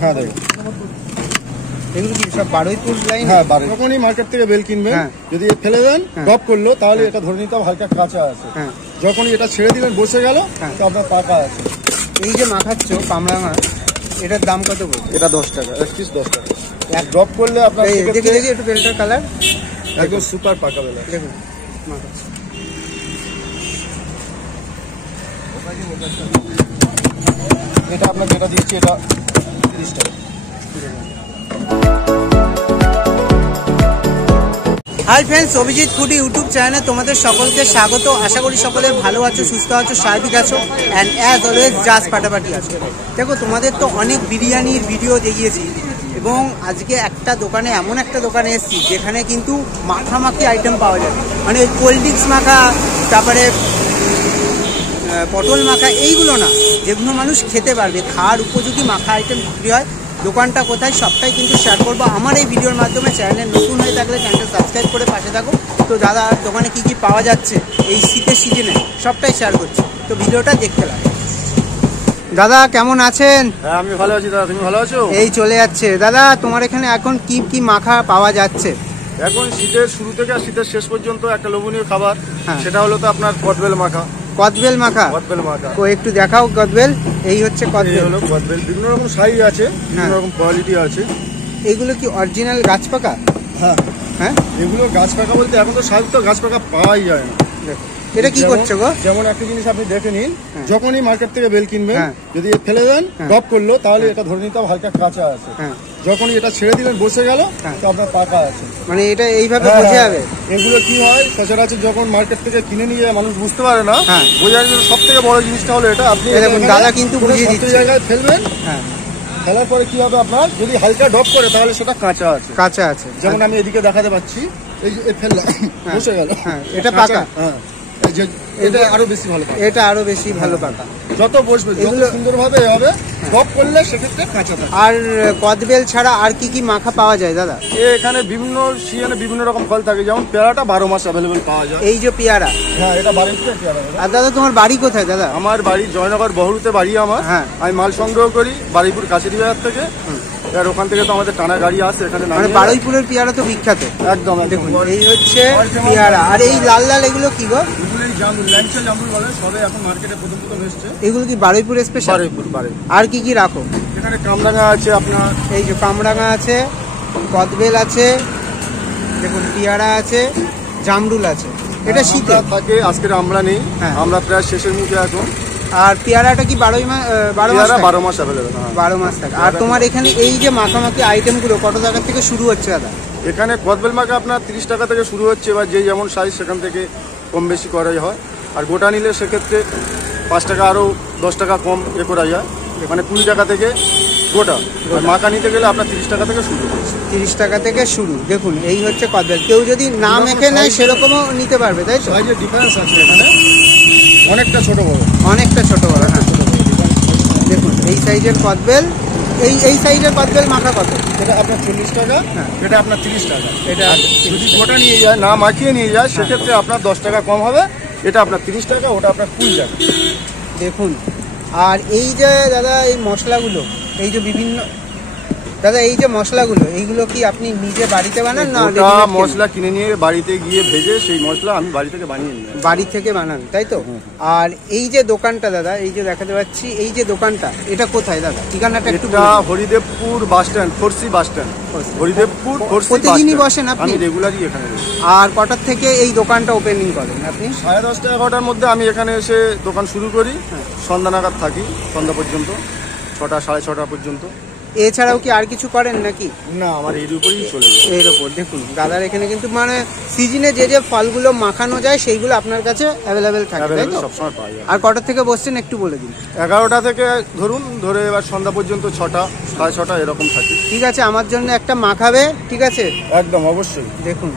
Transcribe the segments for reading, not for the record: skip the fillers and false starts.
হ্যাঁ দেখুন এগুলো কি সব বারুইপুর লাইন? হ্যাঁ যখনই মার্কেট থেকে বেল কিনবেন যদি ফেলে দেন ড্রপ করলো তাহলে এটা ধরে নিতে হবে হালকা কাঁচা আছে। যখনই এটা ছেড়ে দিবেন বসে গেল তো আপনার পাকা আছে। এই যে মাখাচ্ছ কামড়া মাছ, এটার দাম কত বলছে? এটা 10 টাকা, এক পিস 10 টাকা। এক ড্রপ করলে আপনার দেখি একটু বেলটার কালার একদম সুপার পাকা বেল। দেখুন মাখাচ্ছি। এটা আপনার যেটা দিচ্ছি এটা 30 টাকা। Hi friends, Abhijit foodie YouTube চ্যানেলে তোমাদের সকলকে স্বাগত। আশা করি সকলে ভালো আছো, সুস্থ আছো, স্বাভাবিক আছো অ্যান্ড অ্যাজ অলওয়েজ জাস্ট ফাটাফাটি আছো। দেখো তোমাদের তো অনেক বিরিয়ানির ভিডিও দেখিয়েছি এবং আজকে একটা দোকানে এমন একটা দোকানে এসেছি যেখানে কিন্তু মাখামাখি আইটেম পাওয়া যায়। মানে কোল্ড ড্রিঙ্কস মাখা, তারপরে পটল মাখা, এইগুলো না, যেগুলো মানুষ খেতে পারবে, খাওয়ার উপযোগী মাখা আইটেম বিক্রি হয়। দোকানটা কোথায় সবটাই কিন্তু শেয়ার করবো আমার এই ভিডিওর মাধ্যমে। চ্যানেলে নতুন হয়ে থাকলে চ্যানেলটা সাবস্ক্রাইব করে পাশে থাকো। তো দাদা দোকানে কি কি পাওয়া যাচ্ছে এই শীতের সিজনে সবটাই শেয়ার করছি, তো ভিডিওটা দেখতে লাগে। দাদা কেমন আছেন? হ্যাঁ আমি ভালো আছি দাদা, তুমি ভালো আছো? এই চলে যাচ্ছে। দাদা তোমার এখানে এখন কি কি মাখা পাওয়া যাচ্ছে? এখন শীতের শুরু থেকে শীতের শেষ পর্যন্ত একটা লোভনীয় খাবার, সেটা হলো তো আপনার কদবেল মাখা। কদবেল মাখা? কদবেল মাখা তো একটু দেখাও কদবেল। এই হচ্ছে কদবেল। হলো কদবেল, বিভিন্ন রকম সাইজ আছে, বিভিন্ন রকম কোয়ালিটি আছে। এইগুলো কি অরিজিনাল গাছ পাকা? হ্যাঁ হ্যাঁ, এগুলো গাছ পাকা বলতে এখন তো সাইজ তো গাছ পাকা পাওয়াই যায় না। দেখো এটা কি করছো গো? যেমন একটা জিনিস আপনি দেখে নিন, যখনই মার্কেট থেকে বেল কিনবেন যদি ফেলে দেন ড্রপ করলো তাহলে এটা ধরে নিতে হবে হালকা কাঁচা আছে। যখনই এটা ছেড়ে দিবেন বসে গেল তো আপনার পাকা আছে। মানে এটা এইভাবে বোঝা যাবে? এগুলো কি হয় সচরাচর যখন মার্কেট থেকে কিনে নিয়ে মানুষ বুঝতে পারে না, বোঝার জন্য সব থেকে বড় জিনিসটা হলো এটা। আপনি দাদা কিন্তু বুঝিয়ে দিচ্ছে, জায়গায় ফেলবেন, ফেলার পরে কি হবে আপনার যদি হালকা ড্রপ করে তাহলে সেটা কাঁচা আছে। কাঁচা আছে, যেমন আমি এদিকে দেখাতে পাচ্ছি, এই যে ফেললাম বসে গেল, এটা পাকা। এটা আরো বেশি ভালো, এটা আরো বেশি ভালো পাকা। যত বসবে যত সুন্দরভাবে হবে ড্রপ করলে সেক্ষেত্রে কাঁচা থাকে। আর কদবেল ছাড়া আর কি কি মাখা পাওয়া যায় দাদা? এখানে বিভিন্ন সিজনে বিভিন্ন রকম ফল থাকে, যেমন পেয়ারাটা 12 মাস অ্যাভেলেবেল পাওয়া যায়। এই যে পেয়ারা, হ্যাঁ এটা বারুইপুরের পেয়ারা। আর দাদা তোমার বাড়ি কোথায়? দাদা আমার বাড়ি জয়নগর বহরুতে বাড়ি আমার। আমি মাল সংগ্রহ করি বারুইপুর কাছেরি বাজার থেকে, আর ওখান থেকে তো আমাদের টানা গাড়ি আসে এখানে। মানে বারুইপুরের পেয়ারা তো বিখ্যাত একদম। দেখুন এই হচ্ছে পেয়ারা। আর এই লাল লাল এগুলো কি গো? এগুলো কি বারুইপুর স্পেশাল? আর কি কি রাখো এখানে? কামরাঙা আছে আপনার, এই যে কামরাঙা আছে, কদবেল আছে, দেখুন পেয়ারা আছে, জামরুল আছে। এটা শীতে থাকে, আজকে আমরা নেই, আমরা প্রায় শেষের মুখে এখন। আর পেয়ারাটা কি 12 মাস অ্যাভেলেবেল? 12 মাস থাকে। আর তোমার এখানে এই যে মাখামাখি আইটেমগুলো কত টাকা থেকে শুরু হচ্ছে দাদা? এখানে কদবেল মাখা আপনার 30 টাকা থেকে শুরু হচ্ছে, এবার যে যেমন সাইজ সেখান থেকে কম বেশি করাই হয়। আর গোটা নিলে সেক্ষেত্রে 5 টাকা আরও 10 টাকা কম করা যায়, মানে 20 টাকা থেকে গোটা। মাখা নিতে গেলে আপনার 30 টাকা থেকে শুরু হচ্ছে। 30 টাকা থেকে শুরু। দেখুন এই হচ্ছে কদবেল। কেউ যদি না মেখে নেয় সেরকমও নিতে পারবে, তাই তো? সাইজের ডিফারেন্স আছে এখানে, অনেকটা ছোট বড়, অনেকটা ছোট বড়। হ্যাঁ দেখুন এই সাইজের কদবেল, এই সাইজের কদবেল মাখা কত? এটা আপনার 40 টাকা, এটা আপনার 30 টাকা। এটা যদি গোটা নিয়ে যায়, না মাখিয়ে নিয়ে যায়, সেক্ষেত্রে আপনার 10 টাকা কম হবে। এটা আপনার 30 টাকা, ওটা আপনার 20 টাকা। দেখুন আর এই যে দাদা এই মশলাগুলো, এই যে বিভিন্ন দাদা এই যে মশলাগুলো, এইগুলো কি আপনি নিজে বাড়িতে বানান না মশলা কিনে নিয়ে বাড়িতে গিয়ে ভেজে সেই মশলা আমি বাড়ি থেকে বানিয়ে নিই? বাড়ি থেকে বানান, তাই তো? আর এই যে দোকানটা দাদা, এই যে দেখাতে পাচ্ছি, এই যে দোকানটা, এটা কোথায় দাদা? ঠিকানাটা একটু হরিদেবপুর বাস স্ট্যান্ড, ফোর্সি বাস স্ট্যান্ড, হরিদেবপুর। প্রতিদিনই বসেন আপনি? আমি রেগুলারই এখানে। আর কটার থেকে এই দোকানটা ওপেনিং করেন আপনি? 10:30 11টার মধ্যে আমি এখানে এসে দোকান শুরু করি, সন্ধ্যা নাগাদ থাকি, সন্ধ্যা পর্যন্ত, 6টা 6:30 পর্যন্ত। এছাড়াও কি আর কিছু করেন নাকি? না, আমার এর উপরেই চলে যায়। এর উপর দেখুন দাদার এখানে কিন্তু মানে সিজনে যে যে ফলগুলো মাখানো যায় সেইগুলো আপনার কাছে অ্যাভেলেবেল থাকে, তাই তো? সবসময় পাওয়া যায়। আর কটার থেকে বসছেন একটু বলে দিন। 11টা থেকে ধরে এবার সন্ধ্যা পর্যন্ত 6টা 6:30 এরকম থাকে। ঠিক আছে, আমার জন্য একটা মাখাবে? ঠিক আছে, একদম অবশ্যই। দেখুন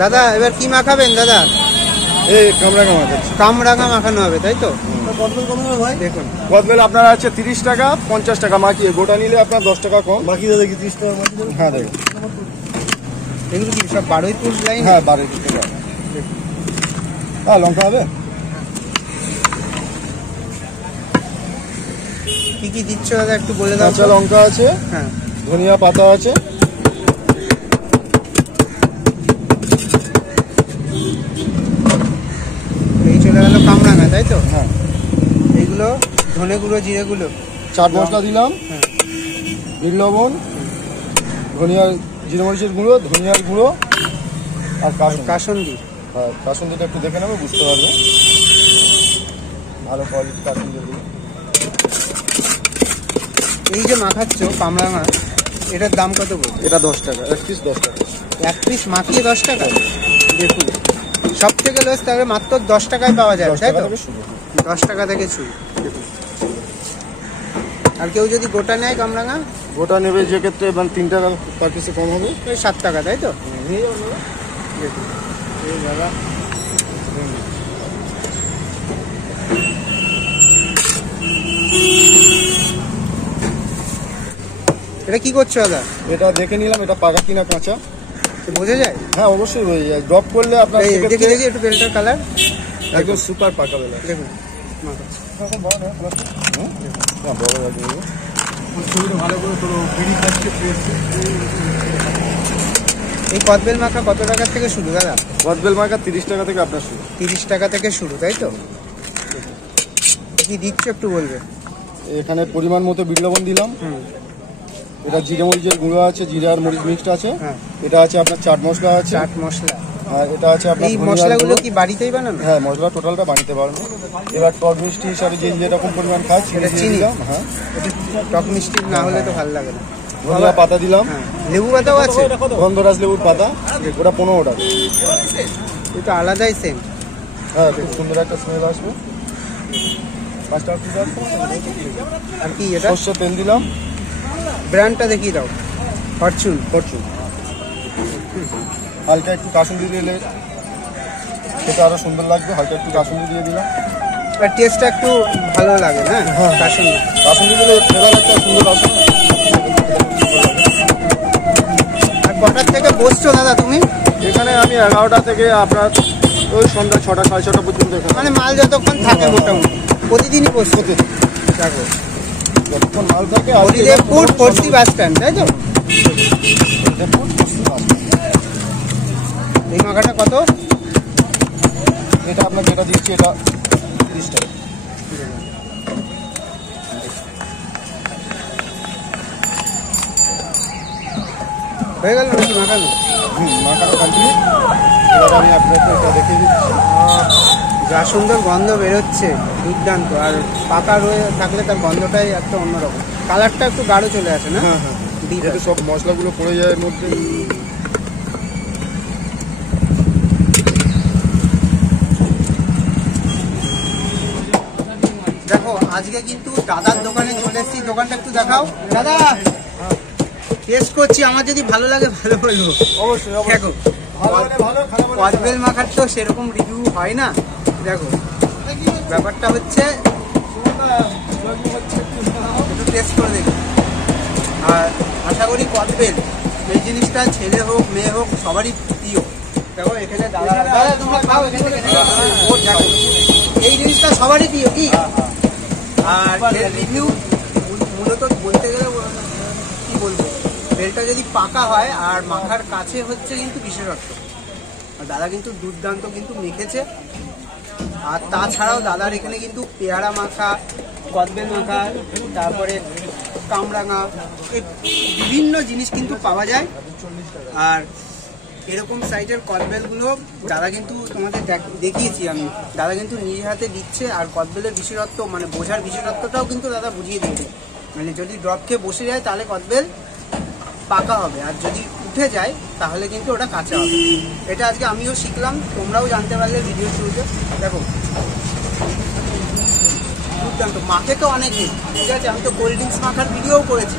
দাদা এবার কি মাখাবেন দাদা? এই কামরাঙা মাখাচ্ছি। কামরাঙা মাখানো হবে, তাই তো? দেখুন কদবেল আপনার আছে 30 টাকা, 50 টাকা মাখিয়ে। গোটা নিলে আপনার 10 টাকা কম। বাকি দাদা কি 30 টাকা? হ্যাঁ দেখুন এগুলো কি সব 12 লাইন? হ্যাঁ 12 হ্যাঁ লঙ্কা হবে। কি কি দিচ্ছ দাদা একটু বলে দাও। কাঁচা লঙ্কা আছে, হ্যাঁ, ধনিয়া পাতা আছে, এই চলে গেল কামরাঙা, তাই তো? হ্যাঁ এইগুলো ধনে গুঁড়ো, জিরে গুঁড়ো, চাট মশলা দিলাম, হ্যাঁ, বিট লবণ, ধনিয়ার জিরে মরিচের গুঁড়ো, ধনিয়ার গুঁড়ো আর কাসুন্দি। হ্যাঁ কাসুন্দিটা একটু দেখে নেবে, বুঝতে পারবে ভালো কোয়ালিটি কাসুন্দি। এই যে মাখাচ্ছ কামরাঙা, এটার দাম কত বলছো? এটা 10 টাকা, 1 পিস 10 টাকা। 1 পিস মাখিয়ে 10 টাকা? দেখুন, সব থেকে লস তাহলে মাত্র 10 টাকায় পাওয়া যায়, 10 তাই টাকা তো? থেকে শুরু। 10 টাকা থেকে শুরু। আর কেউ যদি গোটা নেয় কামরাঙা, গোটা নেবে যে ক্ষেত্রে 3 টাকা পার পিসে কম হবে। ওই 7 টাকা, তাই তো? নিয়ে যাবো দাদা। দেখুন এই দাদা, এটা কি করছো দাদা? এটা দেখে নিলাম এটা পাকা কিনা কাঁচা। বোঝা যায়? হ্যাঁ অবশ্যই বোঝা যায়, ড্রপ করলে আপনার এই সেক্ষেত্রে দেখি দেখি একটু বেলটার কালার একদম সুপার পাকা বেলা। দেখুন। ভালো করে তোর বিড়ি খাচ্ছে। এই কদবেল মাখা কত টাকার থেকে শুরু দাদা? কদবেল মাখা 30 টাকা থেকে আপনার শুরু। 30 টাকা থেকে শুরু, তাই তো? কি দিচ্ছ একটু বলবে? এখানে পরিমাণ মতো বিট লবণ দিলাম, এটা জিরে মরিচের গুঁড়ো আছে, জিরে আর মরিচ মিক্সড আছে, হ্যাঁ, এটা আছে আপনার চাট মশলা আছে, চাট মশলা। আর এটা আছে আপনার এই ধনিয়ার মশলাগুলো গুঁড়ো। কি বাড়িতেই বানানো? হ্যাঁ মশলা টোটালটা বানিতে পারবেন। এবার টক মিষ্টি হিসাবে যে যেরকম পরিমাণ খায় এটা চিনি চিনি? দিলাম। হ্যাঁ টক মিষ্টি না হলে তো ভালো লাগে না। ধনিয়া পাতা দিলাম, হ্যাঁ, লেবু পাতাও আছে? গন্ধরাজ লেবুর পাতা, ওটা 15 টাকা। এটা আলাদাই সেম। হ্যাঁ খুব সুন্দর একটা স্মেল আসবে। 5 টাকা পিস আছে। আর কি এটা? সর্ষের তেল দিলাম, ব্র্যান্ডটা দেখিয়ে দাও। ফরচুন। ফরচুন। হালকা একটু কাসুন্দি দিলে সেটা আরো সুন্দর লাগবে, হালকা একটু কাসুন্দি দিয়ে দিলাম। আর টেস্টটা একটু ভালো লাগে না? হ্যাঁ। কাসুন্দি। কাসুন্দি দিলে ফ্লেভার একটা সুন্দর আসবে। আর কটার থেকে বসছো দাদা তুমি? এখানে আমি 11টা থেকে আপনার ওই সন্ধ্যা 6টা 6:30 পর্যন্ত এখানে। মানে মাল যতক্ষণ থাকে মোটামুটি প্রতিদিনই বসছো? দেখো, যতক্ষণ মাল থাকে হরিদেবপুর ফোর্সি বাস স্ট্যান্ড, তাই তো? এই মাখাটা কত? এটা আপনার যেটা দিচ্ছি এটা 30 টাকা। হয়ে গেল নাকি মাখানো? মাখানো কমপ্লিট। এবার আমি আপনাকে এটা দেখিয়ে দিচ্ছি। যা সুন্দর গন্ধ বেরোচ্ছে, দুর্দান্ত। আর পাতা রয়ে থাকলে তার গন্ধটাই একটা অন্যরকম। কালারটা একটু গাঢ় চলে আসে না? হ্যাঁ হ্যাঁ, যেহেতু সব মশলাগুলো পড়ে যায় এর মধ্যে। দেখো আজকে কিন্তু দাদার দোকানে চলে এসেছি। দোকানটা একটু দেখাও দাদা। টেস্ট করছি, আমার যদি ভালো লাগে ভালো বলবো। অবশ্যই দেখো কদবেল মাখার তো সেরকম রিভিউ হয় না। দেখো ব্যাপারটা হচ্ছে একটু টেস্ট করে দেখি। আর আশা করি কদবেল এই জিনিসটা ছেলে হোক মেয়ে হোক সবারই প্রিয়। দেখো এখানে দাদা তোমরা খাও, এখানে দেখো এই জিনিসটা সবারই প্রিয় কি। আর রিভিউ মূলত বলতে গেলে কি বলবো, বেলটা যদি পাকা হয় আর মাখার কাছে হচ্ছে কিন্তু বিশেষত্ব। আর দাদা কিন্তু দুর্দান্ত কিন্তু মেখেছে। আর তাছাড়াও দাদার এখানে কিন্তু পেয়ারা মাখা, কদবেল মাখা, তারপরে কামরাঙা, এই বিভিন্ন জিনিস কিন্তু পাওয়া যায়। আর এরকম সাইজের কদবেলগুলো দাদা কিন্তু তোমাদের দেখিয়েছি আমি, দাদা কিন্তু নিজের হাতে দিচ্ছে। আর কদবেলের বিশেষত্ব মানে বোঝার বিশেষত্বটাও কিন্তু দাদা বুঝিয়ে দিয়েছে। মানে যদি ড্রপ খেয়ে বসে যায় তাহলে কদবেল পাকা হবে, আর যদি উঠে যায় তাহলে কিন্তু ওটা কাঁচা হবে। এটা আজকে আমিও শিখলাম, তোমরাও জানতে পারলে ভিডিও শুরুতে। দেখো দুর্দান্ত। মাখে তো অনেকে, ঠিক আছে, আমি তো কোল্ড ড্রিঙ্কস মাখার ভিডিওও করেছি,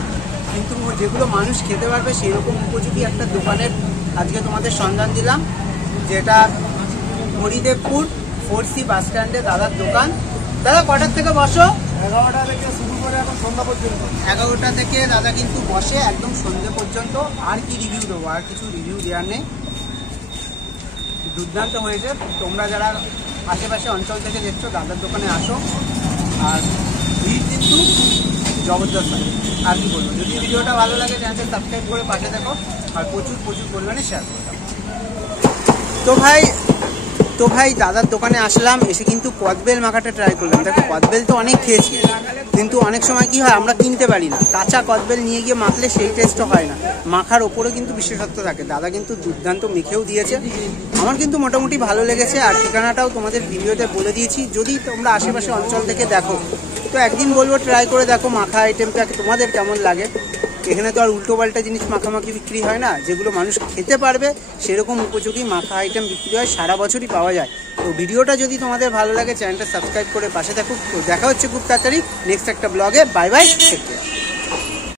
কিন্তু যেগুলো মানুষ খেতে পারবে সেরকম উপযোগী একটা দোকানের আজকে তোমাদের সন্ধান দিলাম, যেটা হরিদেবপুর ফোর্সি বাস স্ট্যান্ডে দাদার দোকান। দাদা কটার থেকে বসো? 11টা থেকে শুরু করে এখন সন্ধ্যা পর্যন্ত। 11টা থেকে দাদা কিন্তু বসে একদম সন্ধ্যে পর্যন্ত। আর কি রিভিউ দেবো, আর কিছু রিভিউ দেওয়ার নেই। দুর্দান্ত হয়েছে। তোমরা যারা আশেপাশে অঞ্চল থেকে দেখছো দাদার দোকানে আসো। আর ভিড় কিন্তু জবরদস্ত হয়। আর কি বলবো, যদি ভিডিওটা ভালো লাগে চ্যানেলটা সাবস্ক্রাইব করে পাশে দেখো আর প্রচুর পরিমাণে শেয়ার করে দাও। তো ভাই দাদার দোকানে আসলাম, এসে কিন্তু কদবেল মাখাটা ট্রাই করলাম। দেখো কদবেল তো অনেক খেয়েছি, কিন্তু অনেক সময় কি হয় আমরা কিনতে পারি না। কাঁচা কদবেল নিয়ে গিয়ে মাখলে সেই টেস্টও হয় না, মাখার ওপরে কিন্তু বিশেষত্ব থাকে। দাদা কিন্তু দুর্দান্ত মেখেও দিয়েছে, আমার কিন্তু মোটামুটি ভালো লেগেছে। আর ঠিকানাটাও তোমাদের ভিডিওতে বলে দিয়েছি, যদি তোমরা আশেপাশে অঞ্চল থেকে দেখো তো একদিন বলবো ট্রাই করে দেখো মাখা আইটেমটা তোমাদের কেমন লাগে। এখানে তো আর উল্টো পাল্টা জিনিস মাখামাখি বিক্রি হয় না, যেগুলো মানুষ খেতে পারবে সেরকম উপযোগী মাখা আইটেম বিক্রি হয়, সারা বছরই পাওয়া যায়। তো ভিডিওটা যদি তোমাদের ভালো লাগে চ্যানেলটা সাবস্ক্রাইব করে পাশে থাকুক। তো দেখা হচ্ছে খুব তাড়াতাড়ি নেক্সট একটা ব্লগে। Bye bye.